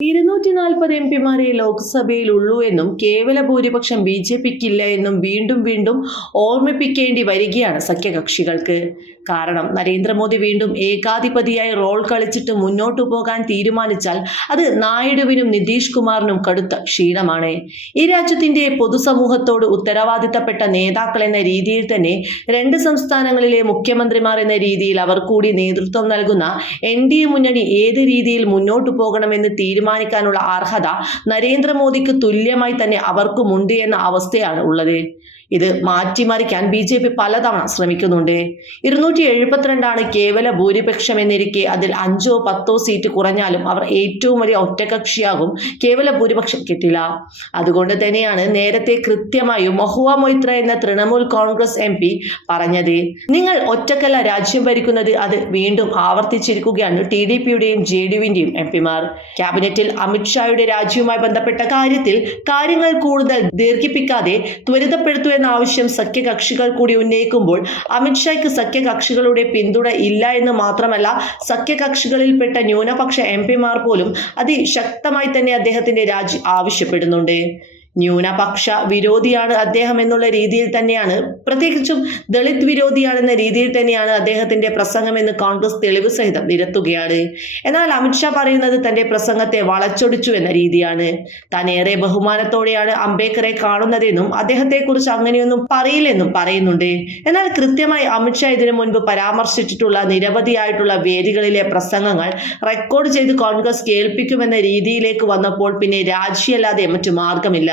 ഇരുന്നൂറ്റി നാൽപ്പത് എം പിമാരെ ലോക്സഭയിൽ ഉള്ളൂ എന്നും കേവല ഭൂരിപക്ഷം ബി ജെ പിക്കില്ല എന്നും വീണ്ടും വീണ്ടും ഓർമ്മിപ്പിക്കേണ്ടി വരികയാണ് സഖ്യകക്ഷികൾക്ക്. കാരണം നരേന്ദ്രമോദി വീണ്ടും ഏകാധിപതിയായി റോൾ കളിച്ചിട്ട് മുന്നോട്ടു പോകാൻ തീരുമാനിച്ചാൽ അത് നായിഡുവിനും നിതീഷ് കുമാറിനും കടുത്ത ക്ഷീണമാണ്. ഈ രാജ്യത്തിന്റെ പൊതുസമൂഹത്തോട് ഉത്തരവാദിത്തപ്പെട്ട നേതാക്കൾ എന്ന രീതിയിൽ തന്നെ രണ്ട് സംസ്ഥാനങ്ങളിലെ മുഖ്യമന്ത്രിമാർ എന്ന രീതിയിൽ അവർ കൂടി നേതൃത്വം നൽകുന്ന എൻ ഡി എ മുന്നണി ഏത് രീതിയിൽ മുന്നോട്ടു പോകണമെന്ന് തീരുമാനിക്കാനുള്ള അർഹത നരേന്ദ്രമോദിക്ക് തുല്യമായി തന്നെ അവർക്കുമുണ്ട് എന്ന അവസ്ഥയാണ് ഉള്ളത്. ഇത് മാറ്റിമറിക്കാൻ ബി ജെ പി പലതവണ ശ്രമിക്കുന്നുണ്ട്. ഇരുന്നൂറ്റി എഴുപത്തിരണ്ടാണ് കേവല ഭൂരിപക്ഷം എന്നിരിക്കെ അതിൽ അഞ്ചോ പത്തോ സീറ്റ് കുറഞ്ഞാലും അവർ ഏറ്റവും വലിയ ഒറ്റകക്ഷിയാകും. കേവല ഭൂരിപക്ഷം കിട്ടില്ല. അതുകൊണ്ട് തന്നെയാണ് നേരത്തെ കൃത്യമായും മഹുവ മൊയ്ത്ര എന്ന തൃണമൂൽ കോൺഗ്രസ് എം പി പറഞ്ഞത്. നിങ്ങൾ ഒറ്റക്കല്ല രാജ്യം ഭരിക്കുന്നത് അത് വീണ്ടും ആവർത്തിച്ചിരിക്കുകയാണ് ടി ഡി പിയുടെയും ജെ ഡി യുവിന്റെയും എം പിമാർ. ക്യാബിനറ്റിൽ അമിത്ഷായുടെ രാജ്യവുമായി ബന്ധപ്പെട്ട കാര്യത്തിൽ കാര്യങ്ങൾ കൂടുതൽ ദീർഘിപ്പിക്കാതെ ത്വരിതപ്പെടുത്തു എന്ന ആവശ്യം സഖ്യകക്ഷികൾ കൂടി ഉന്നയിക്കുമ്പോൾ അമിത്ഷായ്ക്ക് സഖ്യകക്ഷികളുടെ പിന്തുണ ഇല്ല എന്ന് മാത്രമല്ല സഖ്യകക്ഷികളിൽപ്പെട്ട ന്യൂനപക്ഷ എം പിമാർ പോലും അതിശക്തമായി തന്നെ അദ്ദേഹത്തിന്റെ രാജി ആവശ്യപ്പെടുന്നുണ്ട്. ന്യൂനപക്ഷ വിരോധിയാണ് അദ്ദേഹം എന്നുള്ള രീതിയിൽ തന്നെയാണ്. പ്രത്യേകിച്ചും ദളിത് വിരോധിയാണെന്ന രീതിയിൽ തന്നെയാണ് അദ്ദേഹത്തിന്റെ പ്രസംഗം എന്ന് കോൺഗ്രസ് തെളിവ് സഹിതം നിരത്തുകയാണ്. എന്നാൽ അമിത്ഷാ പറയുന്നത് തന്റെ പ്രസംഗത്തെ വളച്ചൊടിച്ചു എന്ന രീതിയാണ്. താൻ ഏറെ ബഹുമാനത്തോടെയാണ് അംബേദ്കറെ കാണുന്നതെന്നും അദ്ദേഹത്തെക്കുറിച്ച് അങ്ങനെയൊന്നും പറയില്ലെന്നും പറയുന്നുണ്ട്. എന്നാൽ കൃത്യമായി അമിത്ഷാ ഇതിനു മുൻപ് പരാമർശിച്ചിട്ടുള്ള നിരവധിയായിട്ടുള്ള വേദികളിലെ പ്രസംഗങ്ങൾ റെക്കോർഡ് ചെയ്ത് കോൺഗ്രസ് കേൾപ്പിക്കുമെന്ന രീതിയിലേക്ക് വന്നപ്പോൾ പിന്നെ രാജിയല്ലാതെ മറ്റു മാർഗമില്ല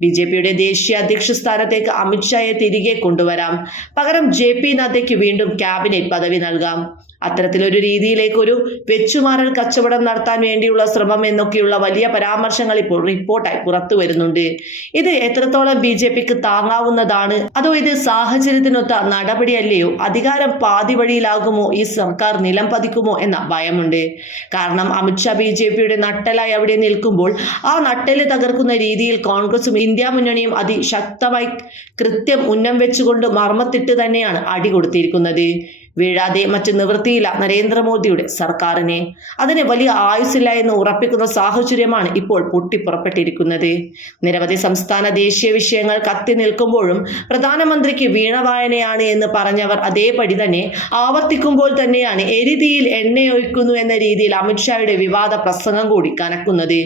ബി ജെ പിയുടെ ദേശീയ അധ്യക്ഷ സ്ഥാനത്തേക്ക് അമിത്ഷായെ തിരികെ കൊണ്ടുവരാം. പകരം ജെ പി നദ്ദയ്ക്ക് വീണ്ടും ക്യാബിനറ്റ് പദവി നൽകാം. അത്തരത്തിലൊരു രീതിയിലേക്ക് ഒരു വെച്ചുമാറൽ കച്ചവടം നടത്താൻ വേണ്ടിയുള്ള ശ്രമം എന്നൊക്കെയുള്ള വലിയ പരാമർശങ്ങൾ ഇപ്പോൾ റിപ്പോർട്ടായി പുറത്തു വരുന്നുണ്ട്. ഇത് എത്രത്തോളം ബി ജെ പിക്ക് താങ്ങാവുന്നതാണ്? അതോ ഇത് സാഹചര്യത്തിനൊത്ത നടപടിയല്ലയോ? അധികാരം പാതി വഴിയിലാകുമോ? ഈ സർക്കാർ നിലം പതിക്കുമോ എന്ന ഭയമുണ്ട്. കാരണം അമിത്ഷാ ബി ജെ പിയുടെ നട്ടലായി അവിടെ നിൽക്കുമ്പോൾ ആ നട്ടൽ തകർക്കുന്ന രീതിയിൽ കോൺഗ്രസും ഇന്ത്യ മുന്നണിയും അതിശക്തമായി കൃത്യം ഉന്നം വെച്ചുകൊണ്ട് മർമ്മത്തിട്ട് തന്നെയാണ് അടി കൊടുത്തിരിക്കുന്നത്. വീഴാതെ മറ്റ് നിവൃത്തിയില്ല നരേന്ദ്രമോദിയുടെ സർക്കാരിനെ. അതിന് വലിയ ആയുസ്സില്ല എന്ന് ഉറപ്പിക്കുന്ന സാഹചര്യമാണ് ഇപ്പോൾ പൊട്ടിപ്പുറപ്പെട്ടിരിക്കുന്നത്. നിരവധി സംസ്ഥാന ദേശീയ വിഷയങ്ങൾ കത്തി നിൽക്കുമ്പോഴും പ്രധാനമന്ത്രിക്ക് വീണവായനയാണ് എന്ന് പറഞ്ഞവർ അതേപടി തന്നെ ആവർത്തിക്കുമ്പോൾ തന്നെയാണ് എരിതിയിൽ എണ്ണയൊഴിക്കുന്നു എന്ന രീതിയിൽ അമിത്ഷായുടെ വിവാദ പ്രസംഗം കൂടി കനക്കുന്നത്.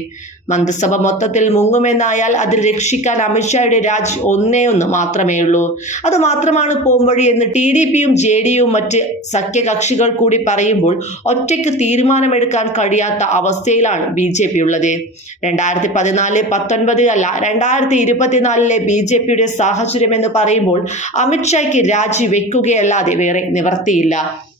മന്ത്രിസഭ മൊത്തത്തിൽ മുങ്ങുമെന്നായാൽ അതിൽ രക്ഷിക്കാൻ അമിത്ഷായുടെ രാജ് ഒന്നേ ഒന്ന് മാത്രമേ ഉള്ളൂ. അത് മാത്രമാണ് പോംവഴി എന്ന് ടി ഡി പിയും ജെ ഡിയും മറ്റ് സഖ്യകക്ഷികൾ കൂടി പറയുമ്പോൾ ഒറ്റയ്ക്ക് തീരുമാനമെടുക്കാൻ കഴിയാത്ത അവസ്ഥയിലാണ് ബി ജെ പി ഉള്ളത്. രണ്ടായിരത്തി പതിനാല് പത്തൊൻപത് അല്ല രണ്ടായിരത്തി ഇരുപത്തിനാലിലെ ബി ജെ പിയുടെ സാഹചര്യം എന്ന് പറയുമ്പോൾ അമിത്ഷായ്ക്ക് രാജി വെക്കുകയല്ലാതെ വേറെ നിവർത്തിയില്ല